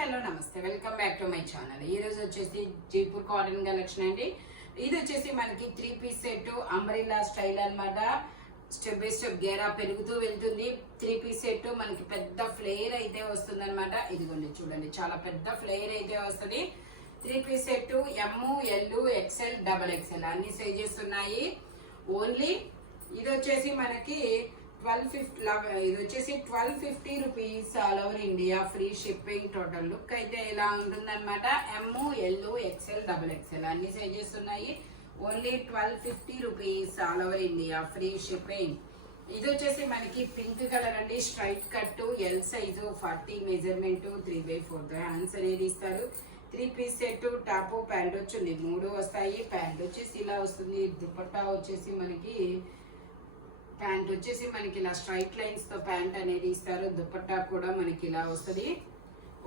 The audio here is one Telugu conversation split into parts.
హలో నమస్తే, welcome back to my channel. ఈ రోజు వచ్చేసి జైపూర్ కాటన్ కలెక్షన్ అండి. ఇది వచ్చేసి మనకి 3 పీస్ సెట్ అంబ్రెల్లా స్టైల్ అన్నమాట. స్టెప్ బై స్టెప్ గేరా పెరుగుతూ వెళ్తుంది. 3 పీస్ సెట్ మనకి పెద్ద ఫ్లేర్ అయితే వస్తుంది అనమాట. ఇదిగోండి చూడండి, చాలా పెద్ద ఫ్లేర్ అయితే వస్తుంది. 3 పీస్ సెట్ ఎమ్, ఎల్, ఎక్స్ఎల్, డబల్ ఎక్స్ఎల్ అన్ని సైజెస్ ఉన్నాయి. ఓన్లీ ఇది వచ్చేసి మనకి 1250 rupees all over India, free shipping. Total look అయితే ఇలా ఉంటుందన్నమాట. ఎమ్, ఎల్, ఎక్స్ఎల్, డబుల్ ఎక్స్ఎల్ అన్ని సైజెస్ ఉన్నాయి. Only 1250 rupees all over India, free shipping. ఇది వచ్చేసి మనకి పింక్ కలర్ అండి, straight cut, L size, 40 measurement, 3/4 hands అనేది ఇస్తారు. 3 పీస్ సెట్ టాప్ ప్యాంట్ వచ్చింది, 3 వస్తాయి. ప్యాంట్ వచ్చేసి ఇలా వస్తుంది. దుపట్టా వచ్చేసి మనకి ఇలా స్ట్రైట్ లైన్స్ తో ప్యాంట్ అనేది ఇస్తారు. దుపట్టా కూడా మనకి ఇలా వస్తుంది.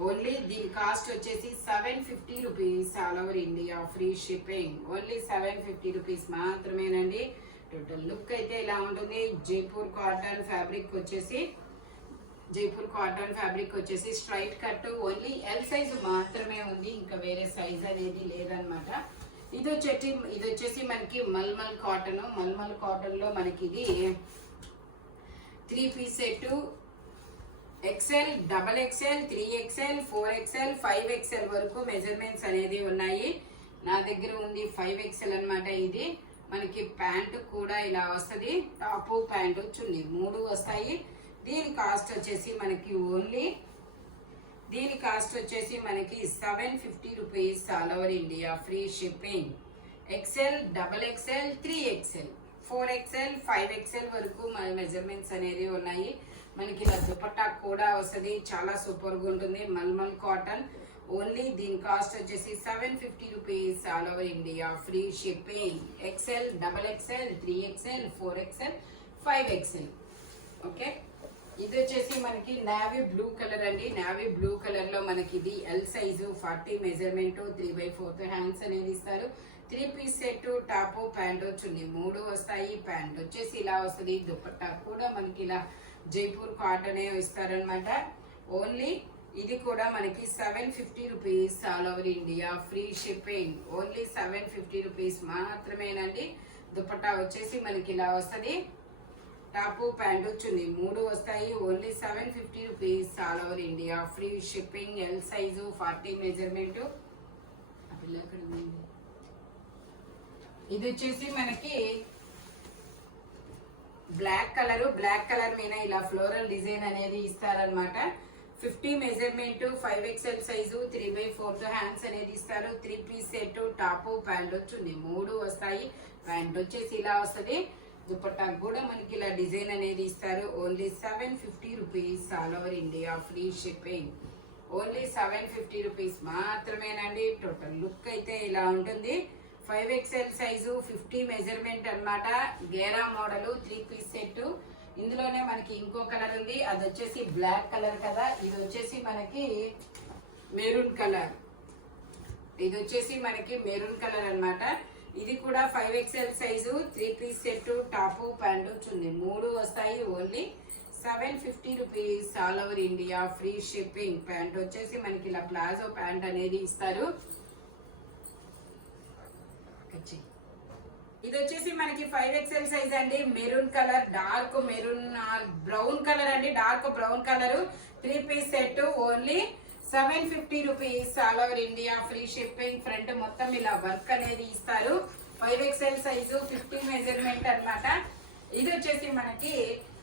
ఓన్లీ దీని కాస్ట్ వచ్చేసి 750 rupees all over India, free shipping. Only 750 rupees మాత్రమేనండి. టోటల్ లుక్ అయితే ఇలా ఉంటుంది. జైపూర్ కాటన్ ఫ్యాబ్రిక్ వచ్చేసి straight cut. Only L size మాత్రమే ఉంది, ఇంకా వేరే సైజ్ అనేది లేదనమాట. ఇది వచ్చేసి మనకి మల్మల్ కాటన్. మల్మల్ కాటన్ లో మనకి ఇది 3 piece set XL, double XL, 3XL, 4XL, 5XL వరకు మెజర్మెంట్స్ అనేది ఉన్నాయి. నా దగ్గర ఉంది 5XL అనమాట. ఇది మనకి ప్యాంట్ కూడా ఇలా వస్తుంది. టాప్ ప్యాంట్ చున్నీ 3 వస్తాయి. దీని కాస్ట్ వచ్చేసి మనకి 750 rupees all over India, free shipping. XL, double XL, 3XL, 4XL, 5XL వరకు మెజర్మెంట్స్ అనేది ఉన్నాయి. మనకి ఇలా దుపట్టా కూడా వస్తుంది. చాలా సూపర్గా ఉంటుంది. మల్మల్ కాటన్. ఓన్లీ దీని కాస్ట్ వచ్చేసి 750 rupees all over India, free shipping. XL, double XL, 3XL, 4XL, 5XL. Okay, ఇది వచ్చేసి మనకి నావీ బ్లూ కలర్ అండి. నావీ బ్లూ కలర్ లో మనకి ఇది ఎల్ సైజు, 40 మెజర్మెంట్, 3/4 హ్యాండ్స్ అనేది ఇస్తారు. 3 పీస్ సెట్ టాప్ ప్యాంట్ వచ్చింది, 3 వస్తాయి. ప్యాంట్ వచ్చేసి ఇలా వస్తుంది. దుపట్టా కూడా మనకి ఇలా జైపూర్ కాటన్ ఇస్తారనమాట. ఓన్లీ ఇది కూడా మనకి 750 rupees all over India, free shipping. Only 750 rupees మాత్రమేనండి. దుపట్టా వచ్చేసి మనకి ఇలా వస్తుంది. టాప్ ప్యాంట్ వచ్చింది, 3 వస్తాయి. Only 750 rupees all over India, free shipping. L size, 40 measurement. ఇది వచ్చేసి మనకి బ్లాక్ కలర్ మీద ఇలా ఫ్లోరల్ డిజైన్ అనేది ఇస్తారనమాట. 50 మెజర్మెంట్, 5XL సైజు, 3/4 హ్యాండ్స్ అనేది ఇస్తారు. 3 పీస్ సెట్ టాప్ ప్యాంట్ వచ్చింది, 3 వస్తాయి. ప్యాంట్ వచ్చేసి ఇలా వస్తుంది. దుపట్టా కూడా మనకి ఇలా డిజైన్ అనేది ఇస్తారు. Only 750 rupees all over India, free shipping. Only 750 rupees మాత్రమేనండి. టోటల్ లుక్ అయితే ఇలా ఉంటుంది. 5XL సైజు, 50 మెజర్మెంట్ అనమాట. గేరా మోడల్ 3 పీస్ సెట్. ఇందులోనే మనకి ఇంకో కలర్ ఉంది, అది వచ్చేసి బ్లాక్ కలర్ కదా. ఇది వచ్చేసి మనకి మెరూన్ కలర్ అనమాట. ఇది కూడా 5XL size, 3 piece set top pant వచ్చింది, 3 వస్తాయి. Only 750 rupees all over India, free shipping. Pant వచ్చేసి మనకి ఇలా ప్లాజో ప్యాంట్ అనేది ఇస్తారు. ఇది వచ్చేసి మనకి 5XL సైజ్ అండి. Maroon colour, dark maroon, brown colour అండి, dark brown colour. 3 piece set. Only 750 rupees all over India, free shipping. Front మొత్తం ఇలా వర్క్ అనేది ఇస్తారు. 5XL సైజు, 50 మెజర్మెంట్ అనమాట. ఇది వచ్చేసి మనకి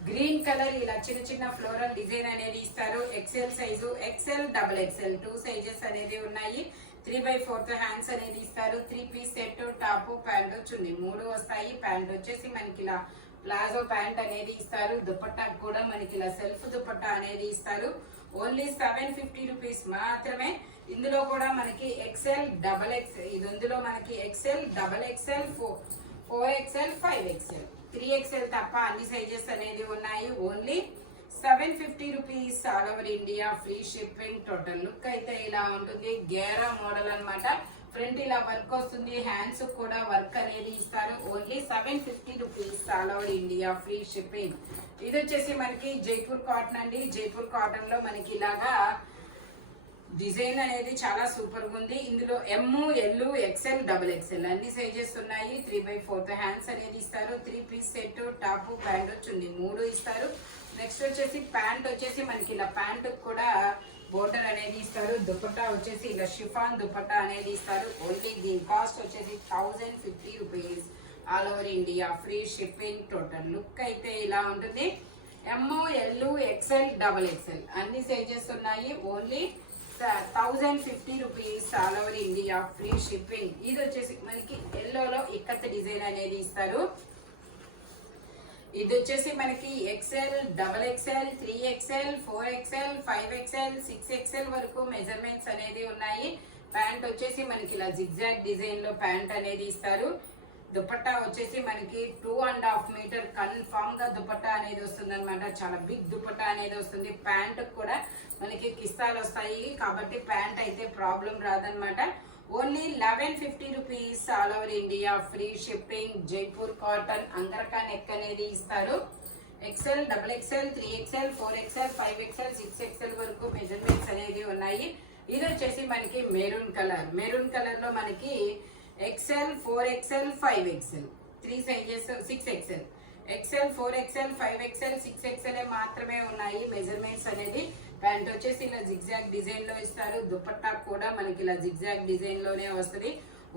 గ్రీన్ కలర్, ఇలా చిన్న చిన్న ఫ్లోరల్ డిజైన్ అనేది ఇస్తారు. XL size, XL, double XL 2 sizes అనేది ఉన్నాయి. 3/4 హ్యాండ్స్ అనేది ఇస్తారు. 3 పీస్ సెట్ టాప్ ప్యాంట్ వచ్చింది, 3 వస్తాయి. ప్యాంట్ వచ్చేసి మనకి ఇలా ప్లాజో ప్యాంట్ అనేది ఇస్తారు. దుపట్టా కూడా మనకి ఇలా సెల్ఫ్ దుపట్టా అనేది ఇస్తారు. ఓన్లీ 750 రూపీస్ మాత్రమే. ఇందులో కూడా మనకి ఎక్స్ఎల్, డబల్ ఎక్స్ఎల్, ఇందులో మనకి XL, double XL, 4XL, 5XL, 3XL తప్ప అన్ని సైజెస్ అనేది ఉన్నాయి. Only 750 rupees all over India, free shipping. Total look అయితే ఇలా ఉంటుంది. గేరా మోడల్ అనమాట. ఫ్రంట్ ఇలా వర్క్ వస్తుంది, హ్యాండ్స్ కూడా వర్క్ అనేది ఇస్తారు. Only 750 rupees all over India, free shipping. ఇది వచ్చేసి మనకి జైపూర్ కాటన్ అండి. జైపూర్ కాటన్ లో మనకి ఇలాగా డిజైన్ అనేది చాలా సూపర్ గా ఉంది. ఇందులో ఎమ్, ఎల్, ఎక్స్ఎల్, డబుల్ ఎక్స్ఎల్ అన్ని సైజెస్ ఉన్నాయి. 3/4 హ్యాండ్స్ అనేది ఇస్తారు. 3 పీస్ సెట్, టాప్, ప్యాంట్ చున్నీ 3 ఇస్తారు. నెక్స్ట్ వచ్చేసి ప్యాంట్ వచ్చేసి మనకి ఇలా ప్యాంట్ కూడా బోర్డర్ అనేది ఇస్తారు. దుపట్టా వచ్చేసి ఇలా షిఫాన్ దుపట్టా అనేది ఇస్తారు. ఓన్లీ దీని కాస్ట్ వచ్చేసి 1050 rupees. All over India free shipping. Total look అయితే ఇలా ఉంటుంది. ఎమ్, ఎల్, ఎక్స్ఎల్, డబుల్ ఎక్స్ఎల్ అన్ని సైజెస్ ఉన్నాయి. Only 1050 rupees. All over India free shipping. ఇది వచ్చేసి మనకి ఎల్లోలో ఇక్కత్ డిజైన్ అనేది ఇస్తారు. ఇది వచ్చేసి మనకి XL, double XL, 3XL, 4XL, 5XL, 6XL వరకు మెజర్మెంట్స్ అనేది ఉన్నాయి. ప్యాంట్ వచ్చేసి మనకి ఇలా జిగ్జాగ్ డిజైన్ లో ప్యాంట్ అనేది ఇస్తారు. దుపట్టా వచ్చేసి మనకి 2.5 మీటర్ కన్ఫామ్ గా దుపట్టా అనేది వస్తుంది అనమాట. చాలా బిగ్ దుపట్టా అనేది వస్తుంది. ప్యాంట్ కూడా మనకి కిస్తాలు వస్తాయి కాబట్టి ప్యాంట్ అయితే ప్రాబ్లం రాదనమాట. Only 1150 rupees. All over India free shipping. Jaipur cotton angrakha neck అనేది ఇస్తారు. XL, double XL, 3XL, 4XL, 5XL, 6XL వరకు మెజర్మెంట్స్ అనేది ఉన్నాయి. ఇది వచ్చేసి మనకి మెరూన్ కలర్. మెరూన్ కలర్ లో మనకి XL, 4XL, 5XL 3 sizes, 6XL, XL, 4XL, 5XL, 6XL మాత్రమే ఉన్నాయి మెజర్మెంట్స్ అనేది. ప్యాంట్ వచ్చేసి ఇలా జిగ్జాగ్ డిజైన్ లో ఇస్తారు. దుపట్టా కూడా మనకి ఇలా జిగ్జాగ్ డిజైన్ లోనే వస్తుంది.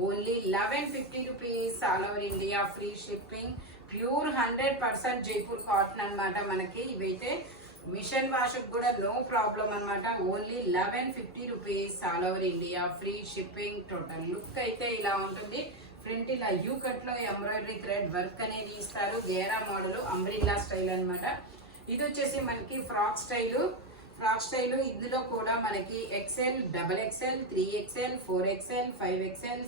Only 1150 rupees. All over India free shipping. Pure 100% Jaipur cotton అన్నమాట. మనకి ఇవైతే మిషన్ వాష్ కూడా నో ప్రాబ్లం అన్నమాట. Only 1150 rupees. All over India free shipping. Total look అయితే ఇలా ఉంటుంది. ఫ్రంట్ ఇలా యూ కట్ లో ఎంబ్రాయిడరీ థ్రెడ్ వర్క్ అనేది ఇస్తారు. గేరా మోడల్ అంబ్రిల్లా స్టైల్ అన్నమాట. ఇది వచ్చేసి మనకి ఫ్రాక్ స్టైల్. ఫ్రాక్ స్టైల్ ఇందులో కూడా మనకి XL, double XL, 3XL, 4XL, 5XL,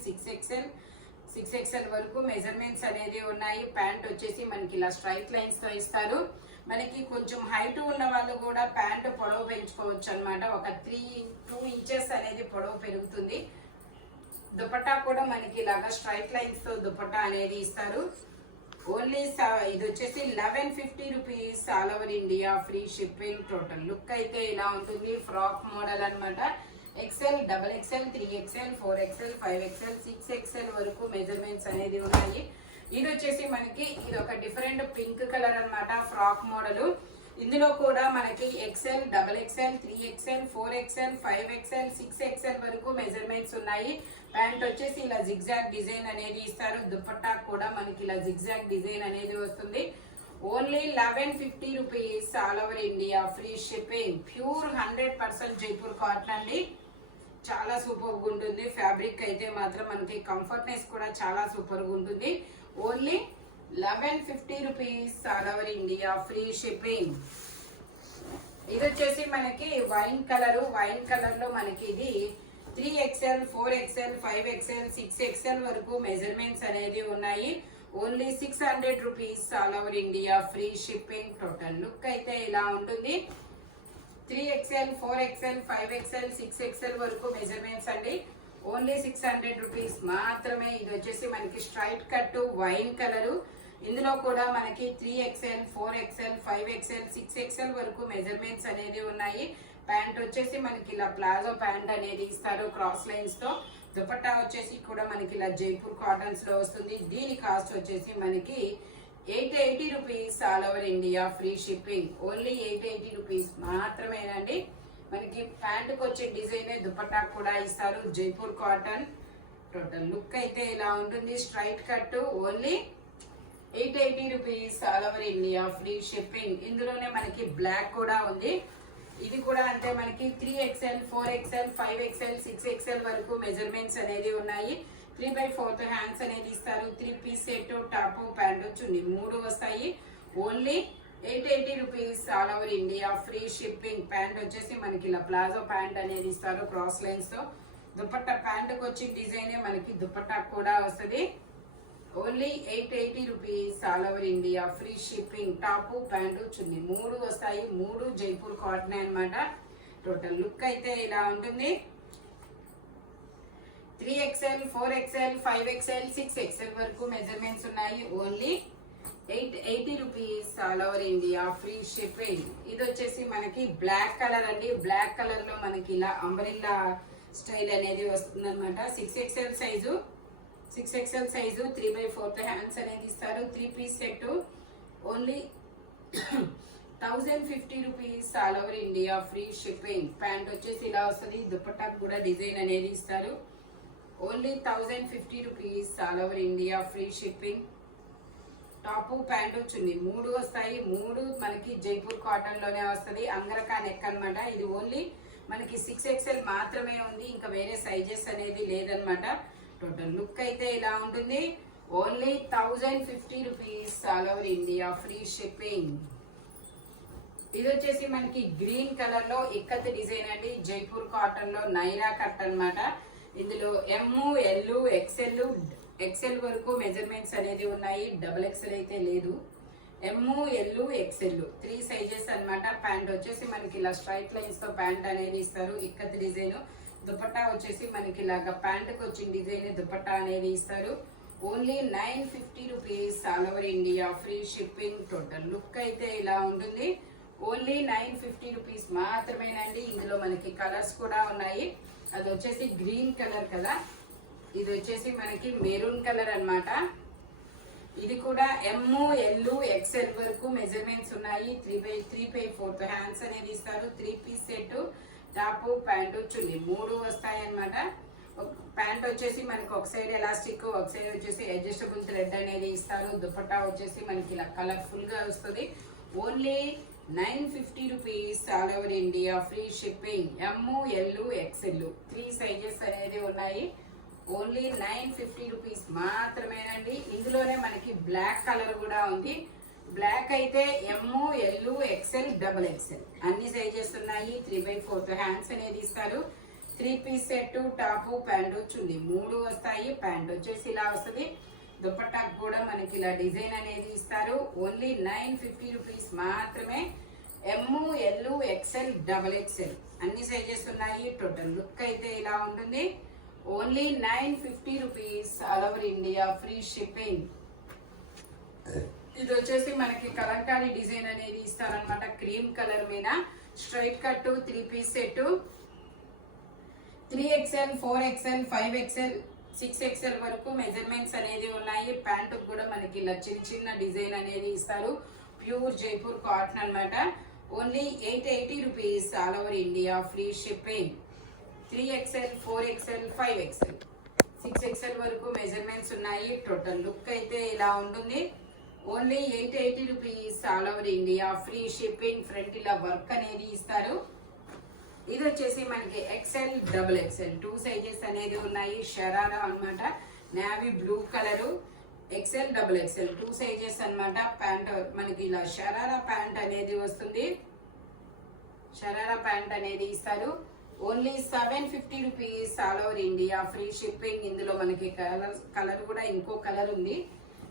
6XL వరకు మెజర్మెంట్స్ అనేది ఉన్నాయి. ప్యాంట్ వచ్చేసి మనకి ఇలా స్ట్రైట్ లైన్స్ తో ఇస్తారు. మనకి కొంచెం హైట్ ఉన్న వాళ్ళు కూడా ప్యాంట్ పొడవు పెంచుకోవచ్చు అనమాట. ఒక 2 ఇంచెస్ అనేది పొడవు పెరుగుతుంది. దుపట్టా కూడా మనకి ఇలాగా స్ట్రైట్ లైన్స్ తో దుపట్టా అనేది ఇస్తారు. ఓన్లీ ఇది వచ్చేసి 1150 rupees. All over India free shipping. Total look అయితే ఇలా ఉంటుంది. ఫ్రాక్ మోడల్ అన్నమాట. XL, double XL, 3XL, 4XL, 5XL, 6XL వరకు మెజర్మెంట్స్ అనేది ఉన్నాయి. ఇది వచ్చేసి మనకి ఇది ఒక డిఫరెంట్ పింక్ కలర్ అన్నమాట. Frock model. ఇందులో కూడా మనకి XL, double XL, 3XL, 4XL, 5XL, 6XL వరకు మెజర్మెంట్స్ ఉన్నాయి. ప్యాంట్ వచ్చేసి ఇలా జిగ్జాగ్ డిజైన్ అనేది ఇస్తారు. దుపట్టా కూడా మనకి ఇలా జిగ్జాగ్ డిజైన్ అనేది వస్తుంది. Only 1150 rupees. All over India free shipping. Pure 100% Jaipur cotton అండి. చాలా సూపర్ గా ఉంటుంది. ఫ్యాబ్రిక్ అయితే మాత్రం మనకి కంఫర్ట్నెస్ కూడా చాలా సూపర్ గా ఉంటుంది. Only 1150 rupees. All over India free shipping. ఇది వచ్చేసి మనకి వైన్ కలర్. వైన్ కలర్ లో మనకి ఇది 3XL, 4XL, 5XL, 6XL వరకు మెజర్మెంట్స్ అనేది ఉన్నాయి. Only 600 rupees. All over India free shipping. Total look అయితే ఇలా ఉంటుంది. 3XL, 4XL, 5XL, 6XL వరకు మెజర్మెంట్స్ అండి. ఓన్లీ 600 రూపీస్ మాత్రమే. ఇది వచ్చేసి మనకి స్ట్రైట్ కట్ వైన్ కలరు. ఇందులో కూడా మనకి 3XL, 4XL, 5XL, 6XL వరకు మెజర్మెంట్స్ అనేది ఉన్నాయి. ప్యాంట్ వచ్చేసి మనకి ఇలా ప్లాజో ప్యాంట్ అనేది ఇస్తారు క్రాస్ లైన్స్ తో. దుపట్టా వచ్చేసి కూడా మనకి ఇలా జైపూర్ కాటన్స్ లో వస్తుంది. దీని కాస్ట్ వచ్చేసి మనకి 880 rupees. All over India free shipping. Only 880 rupees మాత్రమేనండి. మనకి ప్యాంటుకు వచ్చే డిజైన్ దుపట్టా కూడా ఇస్తారు. జైపూర్ కాటన్. టోటల్ లుక్ అయితే ఇలా ఉంటుంది. Straight cut. Only 880 rupees. All over India free shipping. ఇందులోనే మనకి బ్లాక్ కూడా ఉంది. ఇది కూడా అంటే మనకి 3XL, 4XL, 5XL, 6XL వరకు మెజర్మెంట్స్ అనేది ఉన్నాయి. 3/4 హ్యాండ్స్ అనేది ఇస్తారు. 3 piece set, top, pant, chunni 3 వస్తాయి. Only 880 rupees. All over India free shipping. Pant వచ్చేసి మనకి ఇలా ప్లాజో ప్యాంట్ అనేది ఇస్తారు క్రాస్ లైన్స్ తో. దుపట్టా ప్యాంటుకు వచ్చి డిజైనే మనకి దుపట్టా కూడా వస్తుంది. Only 880 rupees. All over India free shipping. Top, pant, chunni 3 వస్తాయి. 3 జైపూర్ కాటన్ అన్నమాట. టోటల్ లుక్ అయితే ఇలా ఉంటుంది. 3XL, 4XL, 5XL, 6XL వరకు మెజర్మెంట్స్ ఉన్నాయి. Only 880 rupees all over India free shipping. ఇది వచ్చేసి మనకి బ్లాక్ కలర్ అండి. బ్లాక్ కలర్ లో మనకి ఇలా అంబ్రెల్లా స్టైల్ అనేది వస్తుంది అనమాట. 6XL సైజు 3/4 హ్యాండ్స్ అనేది ఇస్తారు. 3 piece set only 1050 rupees all over India free shipping. Pant వచ్చేసి ఇలా వస్తుంది. దుపట్టాకు కూడా డిజైన్ అనేది ఇస్తారు. Only 1050 rupees all over India free shipping. Top pant chunni 3 వస్తాయి. 3 మనకి జైపూర్ కాటన్ లోనే వస్తుంది. అంగరకా నెక్ అనమాట. ఇది ఓన్లీ మనకి 6XL మాత్రమే ఉంది. ఇంకా వేరే సైజెస్ అనేది లేదనమాట. టోటల్ లుక్ అయితే ఇలా ఉంటుంది. Only 1050 rupees all over India free shipping. ఇది వచ్చేసి మనకి గ్రీన్ కలర్ లో ఇక్కత్ డిజైన్ అండి. జైపూర్ కాటన్ లో నైరా కట్ అనమాట. ఇందులో ML XL వరకు మెజర్మెంట్స్ అనేది ఉన్నాయి. XXL అయితే లేదు. ML XL 3 సైజెస్ అనమాట. ప్యాంట్ వచ్చేసి మనకి ఇలా స్ట్రైట్ లైన్స్ తో ప్యాంట్ అనేది ఇస్తారు. ఇక్కత్ డిజైన్. దుపట్టా వచ్చేసి మనకి ఇలాగా ప్యాంటుకు వచ్చిన డిజైన్ దుపట్టా అనేది ఇస్తారు. Only 950 rupees all over India free shipping. Total look అయితే ఇలా ఉంటుంది. ఓన్లీ 950 రూపీస్ మాత్రమేనండి. ఇందులో మనకి కలర్స్ కూడా ఉన్నాయి. అది వచ్చేసి గ్రీన్ కలర్ కదా. ఇది వచ్చేసి మనకి మెరూన్ కలర్ అన్నమాట. ఇది కూడా ML XL వరకు మెజర్మెంట్స్ ఉన్నాయి. 3/4 హ్యాండ్స్ అనేది ఇస్తారు. 3 piece set top pant chunni 3 వస్తాయి అన్నమాట. ప్యాంట్ వచ్చేసి మనకి ఒక సైడ్ ఎలాస్టిక్, ఒక సైడ్ వచ్చేసి అడ్జస్టబుల్ థ్రెడ్ అనేది ఇస్తారు. దుపట్టా వచ్చేసి మనకి ఇలా కలర్ఫుల్ గా వస్తుంది. Only 950 rupees all over India free shipping. ML XL 3 sizes అనేది ఉన్నాయి. ఓన్లీ 950 రూపీస్ మాత్రమేనండి. ఇందులోనే మనకి బ్లాక్ కలర్ కూడా ఉంది. బ్లాక్ అయితే ML XL XXL అన్ని సైజెస్ ఉన్నాయి. 3/4 హ్యాండ్స్ అనేది ఇస్తారు. 3 piece set top pant chunni 3 వస్తాయి. ప్యాంట్ వచ్చేసి ఇలా వస్తుంది. దుపట్టాకు కూడా మనకి ఇలా డిజైన్ అనేది ఇస్తారు. ఓన్లీ 950 రూపీస్ మాత్రమే. ML XL XXL అన్ని సైజెస్ ఉన్నాయి. టోటల్ లుక్ అయితే ఇలా ఉంటుంది. Only 950 rupees all over India free shipping. ఇది వచ్చేసి మనకి కలంకారీ డిజైన్ అనేది ఇస్తారనమాట. క్రీమ్ కలర్ మీద straight cut 3 piece set 3XL 4XL 5XL 6XL వరకు మెజర్మెంట్స్ అనేది ఉన్నాయి. ప్యాంటు కూడా మనకి ఇలా చిన్న డిజైన్ అనేది ఇస్తారు. ప్యూర్ జైపూర్ కాటన్ అనమాట. Only 880 rupees all over India free shipping. 3XL 4XL 5XL 6XL వరకు మెజర్మెంట్స్ ఉన్నాయి. టోటల్ లుక్ అయితే ఇలా ఉంటుంది. Only 880 rupees all over India free shipping. Front ఇలా వర్క్ అనేది ఇస్తారు. ఇది వచ్చేసి మనకి XL XXL 2 సైజెస్ అనేది ఉన్నాయి. షరారా అన్నమాట. Navy blue colour. XL XXL 2 sizes అన్నమాట. ప్యాంట్ మనకి ఇలా షరారా ప్యాంట్ అనేది వస్తుంది. షరారా ప్యాంట్ అనేది ఇస్తారు. Only 750 rupees all over India free shipping. ఇందులో మనకి కలర్ కూడా ఇంకో కలర్ ఉంది.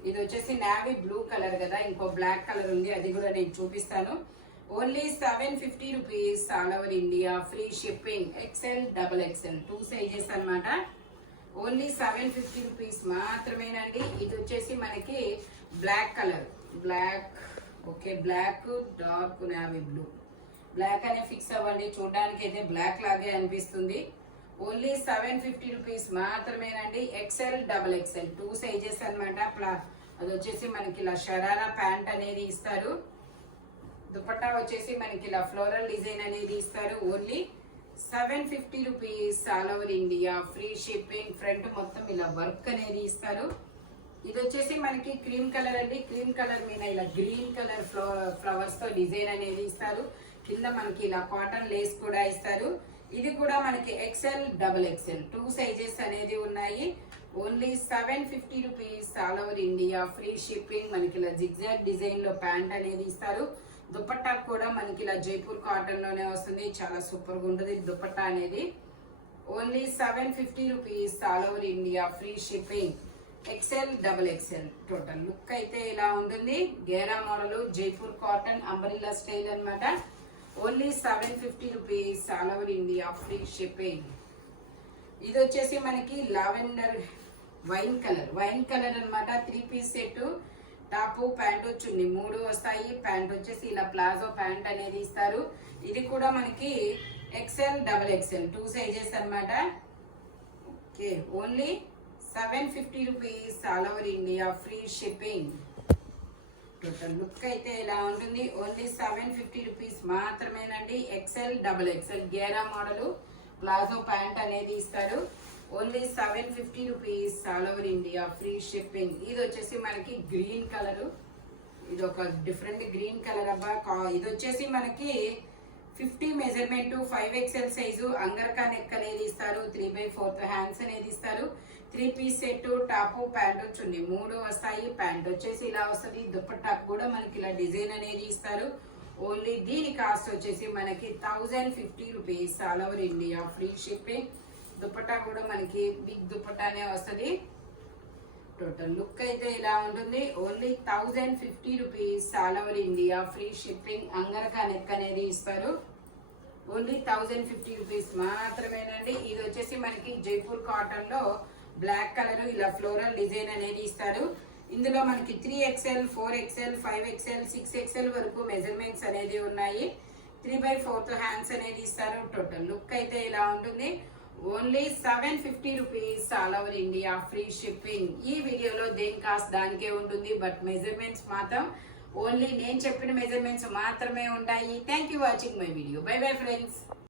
ఇది వచ్చేసి నేవీ బ్లూ కలర్ కదా. ఇంకో బ్లాక్ కలర్ ఉంది. అది కూడా నేను చూపిస్తాను. Only 750 rupees all over India free shipping. XL XXL 2 sizes అన్నమాట. ఓన్లీ 750 రూపీస్ మాత్రమేనండి. ఇది వచ్చేసి మనకి black colour. Black dark navy blue. Black అనే ఫిక్స్ అవ్వండి. చూడడానికి అయితే బ్లాక్ లాగే అనిపిస్తుంది. ఓన్లీ 750 రూపీస్ మాత్రమేనండి. XL XXL 2 సైజెస్ అన్నమాట. అది వచ్చేసి మనకి ఇలా షరారా ప్యాంట్ అనేది ఇస్తారు. దుపట్టా వచ్చేసి మనకి ఇలా ఫ్లోరల్ డిజైన్ అనేది ఇస్తారు. Only 750 rupees all over India free shipping. Front మొత్తం ఇలా వర్క్ అనేది ఇస్తారు. ఇది వచ్చేసి మనకి క్రీమ్ కలర్ అండి. క్రీమ్ కలర్ మీద ఇలా గ్రీన్ కలర్ ఫ్లవర్స్ తో డిజైన్ అనేది ఇస్తారు. కింద మనకి ఇలా కాటన్ లేస్ కూడా ఇస్తారు. ఇది కూడా మనకి XL XXL 2 సైజెస్ అనేది ఉన్నాయి. Only 750 rupees all over India free shipping. మనకి ఇలా జిగ్జాగ్ డిజైన్ లో ప్యాంట్ అనేది ఇస్తారు. దుపట్టా కూడా మనకి ఇలా జైపూర్ కాటన్ లోనే వస్తుంది. చాలా సూపర్ గా ఉంటుంది దుపట్టా అనేది. Only 750 rupees all over India free shipping. XL XXL. Total look అయితే ఇలా ఉంటుంది. గేరా model Jaipur cotton umbrella style అన్నమాట. Only 750 rupees all over India free shipping. ఇది వచ్చేసి మనకి లావెండర్ వైన్ కలర్ అన్నమాట. 3 piece set top pant chunni 3 వస్తాయి. ప్యాంట్ వచ్చేసి ఇలా ప్లాజో ప్యాంట్ అనేది ఇస్తారు. ఇది కూడా మనకి XL XXL 2 సైజెస్ అన్నమాట. Okay, only 750 rupees all over India, free shipping. Total look అయితే ఇలా ఉంటుంది. ఓన్లీ 750 రూపీస్ మాత్రమేనండి. XL XXL గేరా మోడల్ ప్లాజో ప్యాంట్ అనేది ఇస్తారు. Only 750 rupees all over India, free shipping. ఇది వచ్చేసి మనకి గ్రీన్ కలర్, ఇది ఒక డిఫరెంట్ గ్రీన్ కలర్ అబ్బా. ఇది వచ్చేసి మనకి 50 మెజర్మెంట్ 5XL సైజు అంగర్కా నెక్ అనేది ఇస్తారు. 3/4 హ్యాండ్స్ అనేది ఇస్తారు. 3 piece set top pant chunni 3 వస్తాయి. ప్యాంట్ వచ్చేసి ఇలా వస్తుంది. దుపట్టాకు కూడా మనకి ఇలా డిజైన్ అనేది ఇస్తారు. ఓన్లీ దీని కాస్ట్ వచ్చేసి మనకి 1050 rupees all over India, free shipping. Dupatta కూడా మనకి బిగ్ దుపట్టానే వస్తుంది. టోటల్ లుక్ అయితే ఇలా ఉంటుంది. Only 1050 rupees all over India, free shipping. Angrakha neck అనేది ఇస్తారు. ఓన్లీ 1050 రూపీస్ మాత్రమేనండి. ఇది వచ్చేసి మనకి జైపూర్ కాటన్ లో బ్లాక్ కలర్ ఇలా ఫ్లోరల్ డిజైన్ అనేది ఇస్తారు. ఇందులో మనకి 3XL 4XL 5XL 6XL వరకు మెజర్మెంట్స్ అనేది ఉన్నాయి. 3/4 హ్యాండ్స్ అనేది ఇస్తారు. టోటల్ లుక్ అయితే ఇలా ఉంటుంది. Only 750 rupees all over India, free shipping. ఈ వీడియోలో దేని కాస్ట్ దానికే ఉంటుంది, బట్ మెజర్మెంట్స్ మాత్రం ఓన్లీ నేను చెప్పిన మెజర్మెంట్స్ మాత్రమే ఉంటాయి. Thank you watching my video. By bye friends.